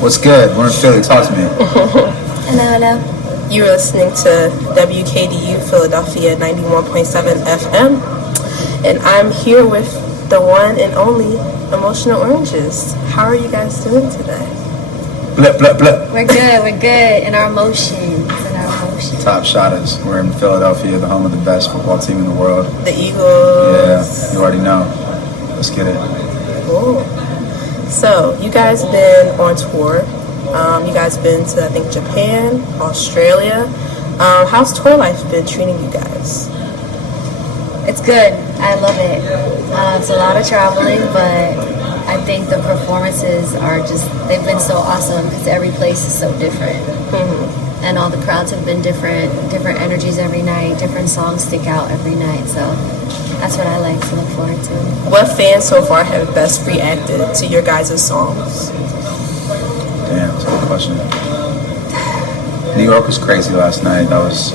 What's good? We're in Philly. Talk to me. Hello. You're listening to WKDU Philadelphia 91.7 FM. And I'm here with the one and only Emotional Oranges. How are you guys doing today? Blip, blip, blip. We're good. In our emotions. Top shotters. We're in Philadelphia, the home of the best football team in the world. The Eagles. Yeah, you already know. Let's get it. Cool. So, you guys been on tour. You guys been to, I think, Japan, Australia. How's tour life been treating you guys? It's good. I love it. It's a lot of traveling, but I think the performances are they've been so awesome because every place is so different. Mm-hmm. And all the crowds have been different energies every night, different songs stick out every night. So that's what I like to look forward to. What fans so far have best reacted to your guys' songs? Damn, that's a good question. New York was crazy last night. That was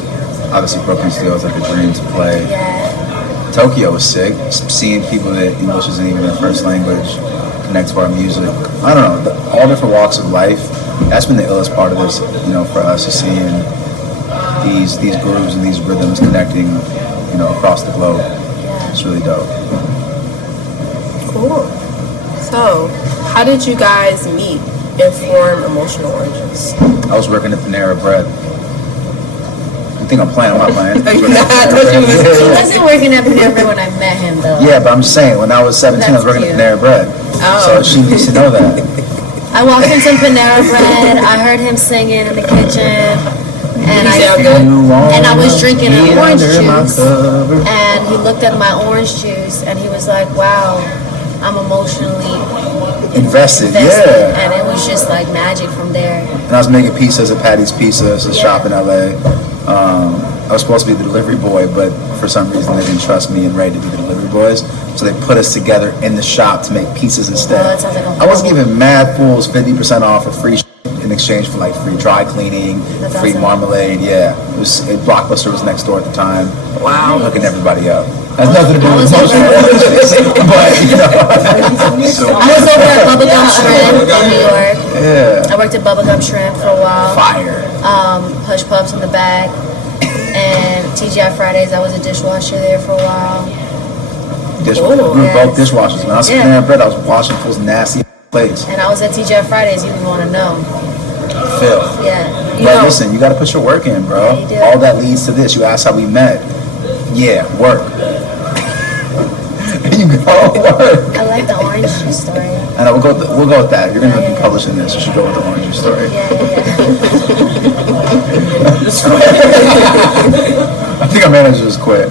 obviously Brooklyn still was like a dream to play. Yeah. Tokyo was sick. Seeing people that English isn't even their first language connect to our music. I don't know. All different walks of life. That's been the illest part of this, for us, is seeing these grooves and these rhythms connecting, across the globe. Yeah. It's really dope. Cool. So, how did you guys meet and form Emotional Oranges? I was working at Panera Bread. You think I'm playing? I'm not playing. He wasn't working at Panera Bread when I met him, though. Yeah, but I'm just saying, when I was 17, I was working at Panera Bread. Oh. So she needs to know that. I walked into Panera Bread. I heard him singing in the kitchen, and I was drinking an orange juice. And he looked at my orange juice, and he was like, "Wow, I'm emotionally invested." Yeah. And it was just like magic from there. And I was making pizzas at Patty's Pizza. It's a shop in LA. I was supposed to be the delivery boy, but for some reason they didn't trust me and Ray to be the delivery boys. So they put us together in the shop to make pizzas instead. Oh, that sounds like I was giving mad fools 50% off for free in exchange for like free dry cleaning, That's free awesome. Marmalade. Yeah, Blockbuster was next door at the time. Wow. Hooking everybody up. Has nothing to do with emotional relationships, but I was over at Bubblegum Shrimp in New York. Yeah. I worked at Bubblegum Shrimp for a while. Fire. Push Pups in the back. And TGI Fridays, I was a dishwasher there for a while. We were both dishwashers. When I was at Panera Bread, I was washing those nasty plates. And I was at TGI Fridays, you would want to know. Phil. Yeah. But listen, you got to put your work in, bro. Yeah, you do. All that leads to this. You asked how we met. Yeah, work. You go work. I like the orange juice story. And we'll go with that. You're going to be publishing this. You should go with the orange juice story. I think our manager just quit.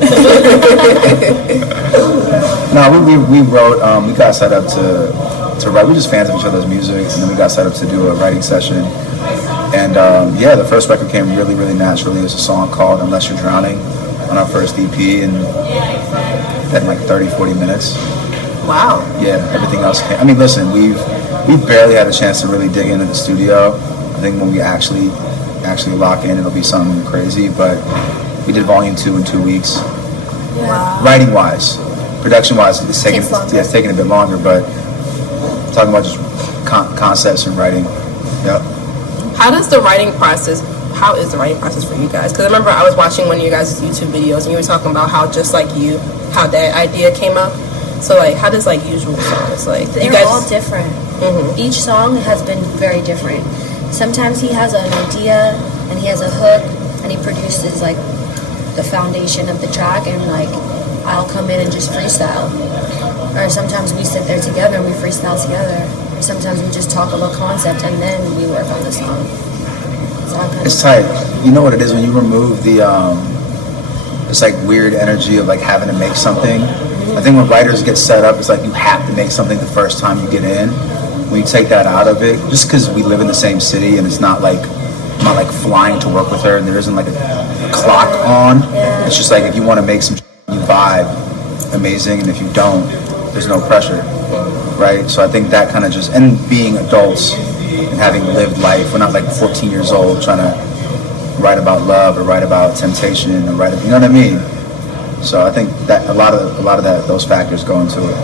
No, we wrote. We got set up to write. We're just fans of each other's music, and then we got set up to do a writing session. And the first record came really, really naturally. It was a song called "Unless You're Drowning" on our first EP, and that in like 30, 40 minutes. Wow. Yeah, everything else came. I mean, listen, we've barely had a chance to really dig into the studio. I think when we actually lock in, it'll be something crazy. But we did Volume 2 in 2 weeks. Wow. Writing wise, production wise, it's taking a bit longer. But talking about just concepts and writing. Yep. How is the writing process for you guys? Because I remember I was watching one of your guys' YouTube videos and you were talking about how just like you, how that idea came up. So like, how does like usual songs like? They're you guys all different. Mm-hmm. Each song has been very different. Sometimes he has an idea and he has a hook and he produces like the foundation of the track, and like I'll come in and just freestyle. Or sometimes we sit there together and we freestyle together. Or sometimes we just talk about concept and then we work on the song. It's tight. You know what it is when you remove the it's like weird energy of like having to make something. I think when writers get set up, it's like you have to make something the first time you get in. When you take that out of it, just because we live in the same city and it's not like I'm not like flying to work with her and there isn't like a clock on. It's just like if you want to make some you vibe, amazing, and if you don't, there's no pressure, right? So I think that kind of just, and being adults and having lived life, we're not like 14 years old trying to write about love or write about temptation or write, you know what I mean? So I think that a lot of that, those factors go into it.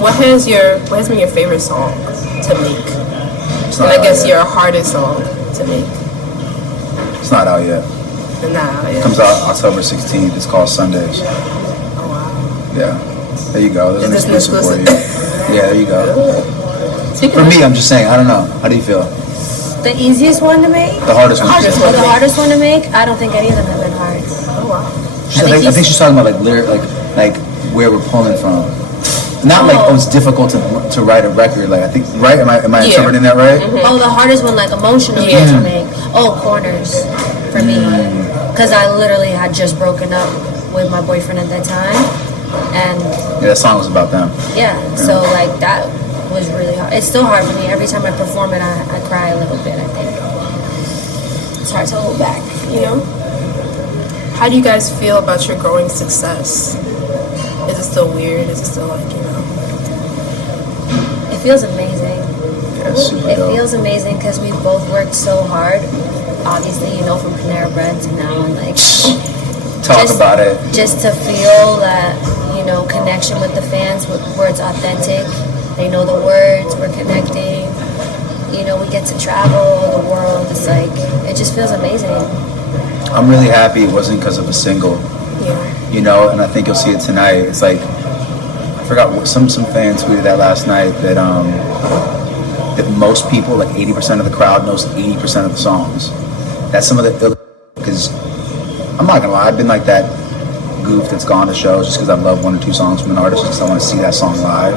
What has been your favorite song? to make? It's And not I guess out your hardest song to make. yet. It's not out yet. And now, It comes out October 16th. It's called Sundays. Oh wow. Yeah. There you go. There's Is an this exclusive an for you. Yeah, there you go. Speaking For of, me, I'm just saying, I don't know. How do you feel? The easiest one to make? The hardest one. The hardest one to make? I don't think any of them have been hard. oh wow. I think she's talking about like lyric, like where we're pulling from. Not like it's difficult to write a record. Like I think right. Am I interpreting that right? Mm-hmm. Oh, the hardest one, like emotionally to make. Oh, Corners for me, because I literally had just broken up with my boyfriend at that time, and Yeah, that song was about them. yeah, so like that was really hard. It's still hard for me. Every time I perform it, I cry a little bit. I think it's hard to hold back. You know. How do you guys feel about your growing success? Is it still weird? Is it still like, you know? It feels amazing. Yeah, super It dope. feels amazing because we've both worked so hard. Obviously, you know, from Panera Bread to now, and like Talk about it. just to feel that, you know, connection with the fans, where it's authentic. They know the words. We're connecting. You know, we get to travel the world. It's like it just feels amazing. I'm really happy it wasn't because of a single. Yeah. You know, and I think you'll see it tonight. It's like I forgot what some fans tweeted that last night that that most people, like 80% of the crowd, knows 80% of the songs. That's some of the because I'm not gonna lie, I've been like that goof that's gone to shows just because I love one or two songs from an artist because I want to see that song live.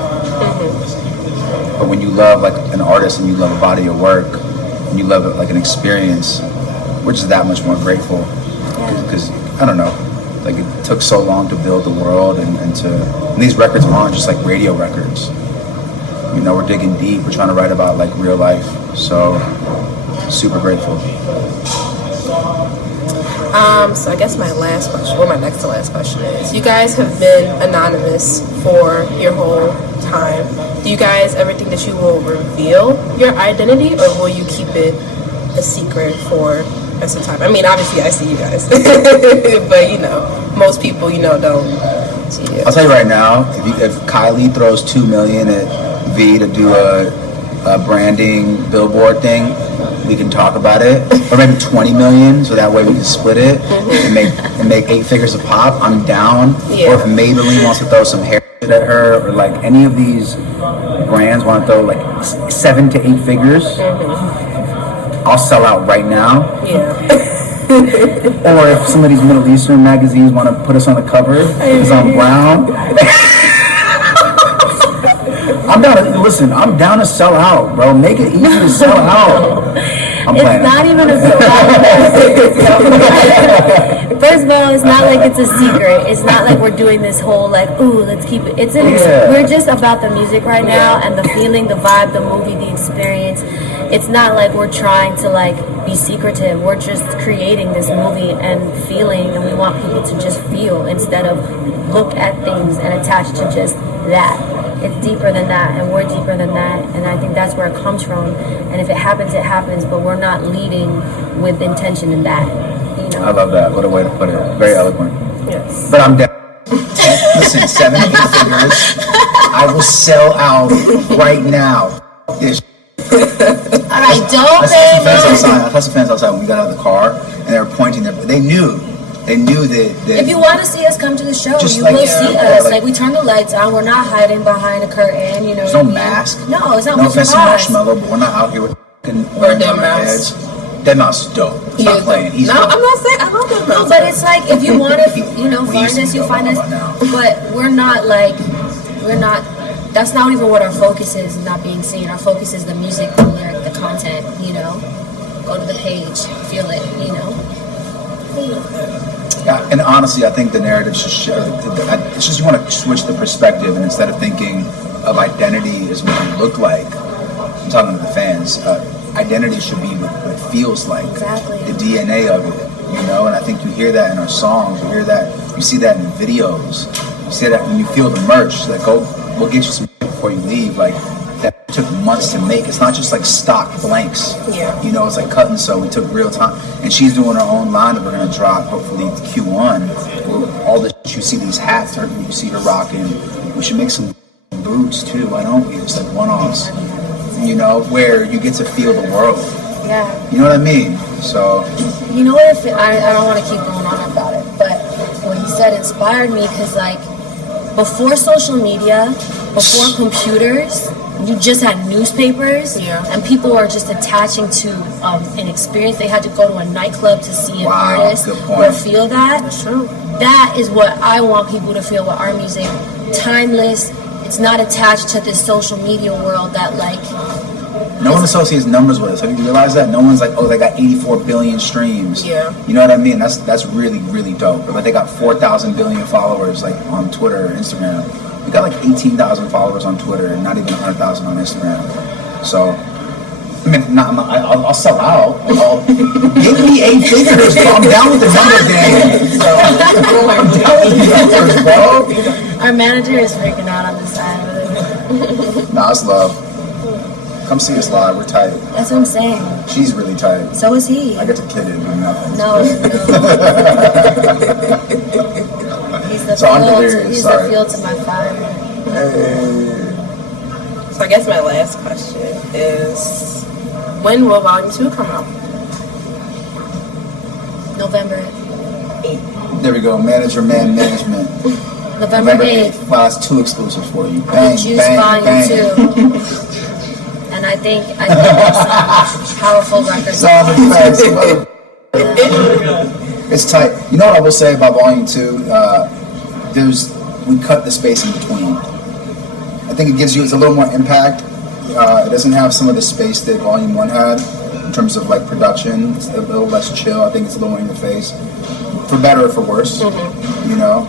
But when you love like an artist and you love a body of work and you love it like an experience, we're just that much more grateful because I don't know. Like it took so long to build the world and these records aren't just like radio records. You know, we're digging deep. We're trying to write about like real life. So super grateful. So I guess my last question, or my next to last question is, you guys have been anonymous for your whole time. Do you guys ever think that you will reveal your identity, or will you keep it a secret for some time? I mean, obviously I see you guys, but you know, most people, you know, don't see you. I'll tell you right now, if Kylie throws $2 million at V to do a branding billboard thing, we can talk about it. Or maybe 20 million, so that way we can split it and make 8 figures a pop. I'm down. Yeah. Or if Maybelline wants to throw some hair shit at her, or like any of these brands want to throw like 7 to 8 figures, I'll sell out right now. Yeah. Or if some of these Middle Eastern magazines want to put us on the cover because I'm brown. I'm down to sell out, bro. Make it easy to sell out. I'm playing. It's not even First of all, it's not like it's a secret. It's not like we're doing this whole like, ooh, let's keep it. We're just about the music right now and the feeling, the vibe, the movie, the experience. It's not like we're trying to like be secretive. We're just creating this movie and feeling, and we want people to just feel instead of look at things and attach to just that. It's deeper than that, and we're deeper than that, and I think that's where it comes from. And if it happens, it happens, but we're not leading with intention in that. You know? I love that. What a way to put it. Very eloquent. Yes. But I'm down. Listen, 7 8 figures. I will sell out right now. This. All right, don't I saw some fans outside when we got out of the car, and they were pointing. They knew that. If you want to see us come to the show, Just you like, will yeah, see yeah, us. like- Like we turn the lights on. We're not hiding behind a curtain. You know. There's what no I mean? mask. No, it's not. No we offense to surprise. Marshmallow, but we're not out here with fucking Or orange Dead on our Mouse. heads. Dead Mouse is dope. Stop playing. He's No, dope. I'm not saying I love that. No, but it's like if you want to, you know, We find used to us, you go find on us. about now. But we're not like, we're not. That's not even what our focus is. Not being seen. Our focus is the music, the lyric, the content. You know, go to the page, feel it. You know. Yeah, and honestly, I think the narrative should it's just you want to switch the perspective, and instead of thinking of identity as what you look like, I'm talking to the fans, identity should be what it feels like. Exactly. The DNA of it, you know, and I think you hear that in our songs, you hear that, you see that in the videos, you see that when you feel the merch, like, we'll get you some before you leave, like, that took months to make. It's not just like stock blanks. Yeah. You know, it's like cut and sew. We took real time. And she's doing her own line that we're going to drop, hopefully, Q1. Where all this, you see these hats, you see her rocking. We should make some boots, too. Why don't we? Just like one-offs. you know, where you get to feel the world. Yeah. You know what I mean? So, You know what? I don't want to keep going on about it, but what he said inspired me because, like, before social media, before computers, you just had newspapers, and people were just attaching to an experience. They had to go to a nightclub to see an artist or feel that. That's true. That is what I want people to feel with our music. Timeless. It's not attached to this social media world that, like... No one associates numbers with us. Have you realized that? No one's like, oh, they got 84 billion streams. Yeah. You know what I mean? That's really, really dope. But like they got 4,000 billion followers like on Twitter or Instagram. We got like 18,000 followers on Twitter and not even 100,000 on Instagram. So, I mean, I'll sell out. Give me 8 figures, bro. I'm down with the number game. So, I'm down with the numbers, bro. Our manager is freaking out on the side of it. Nah, it's love. Come see us live. We're tight. That's what I'm saying. She's really tight. So is he. I get to kid it and nothing. No. He's the So I'm delirious. He's Sorry. the fuel to my fire. Hey. So I guess my last question is, when will Volume 2 come out? November There we go. Manager man management. November 8th. Wow, that's 2 exclusives for you. Bang, Juice bang, Volume bang. 2. And I think it's a powerful record. It's tight. You know what I will say about Volume 2? We cut the space in between. I think it's a little more impact. It doesn't have some of the space that Volume 1 had in terms of like production. It's a little less chill. I think it's a little more in your face. For better or for worse. You know?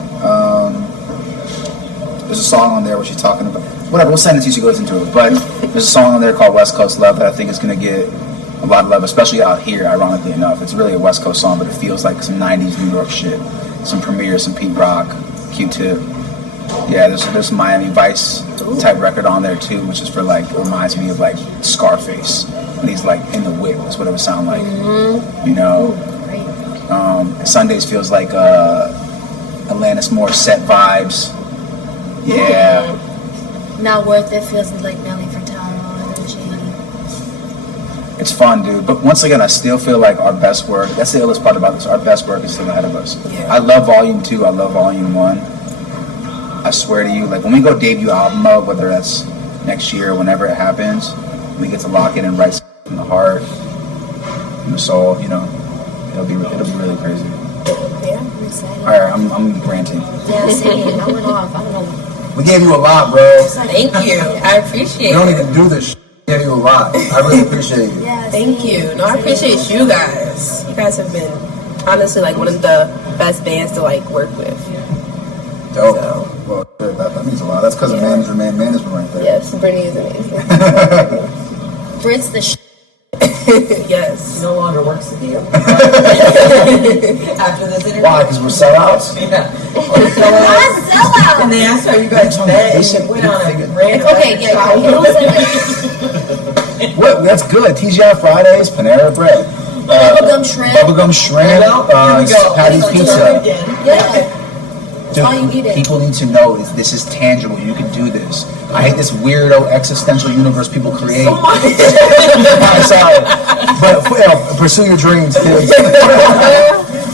There's a song on there where she's talking about, whatever, we'll send it to you so you goes into it. But there's a song on there called West Coast Love that I think is going to get a lot of love, especially out here, ironically enough. It's really a West Coast song, but it feels like some 90s New York shit. Some Premier, some Pete Rock, Q-Tip. Yeah, there's some Miami Vice type record on there too, which is for like, it reminds me of like Scarface. And he's like in the whip, that's what it would sound like. You know? Sundays feels like Alanis Morissette vibes. Yeah. Not Worth It feels like Nelly Furtado energy. It's fun, dude. But once again, I still feel like our best work, that's the illest part about this, our best work is still ahead of us. Yeah. I love Volume 2, I love Volume 1. I swear to you, like when we go debut album mode, whether that's next year or whenever it happens, we get to lock in and write from the heart, from the soul, you know, it'll be really crazy. Yeah. I'm excited. Alright, I'm ranting. Yeah, same. I went off. I don't know. We gave you a lot, bro. Thank you. I appreciate We don't it. even do this shit. We gave you a lot. I really appreciate you. Yeah, Thank same. you. No, I appreciate you guys. You guys have been honestly like one of the best bands to like work with. Dope. So. Well, that means a lot. That's because of manager man management right there. Yes, Brittany is amazing. Britt's the Yes. No longer works with you. After this interview. Why? Because we're sellouts? Yeah. Not sellout. And they asked her, you guys They beg. said Went on a figure- random. Okay, yeah, you know what? What? That's good. TGI Fridays, Panera Bread. Bubblegum shrimp. Bubblegum shrimp. Well, here we go. Patty's Let's Pizza. start again. Yeah. Dude, all you needed. people need to know this is tangible. You can do this. I hate this weirdo existential universe people create. Sorry. But pursue your dreams, kids.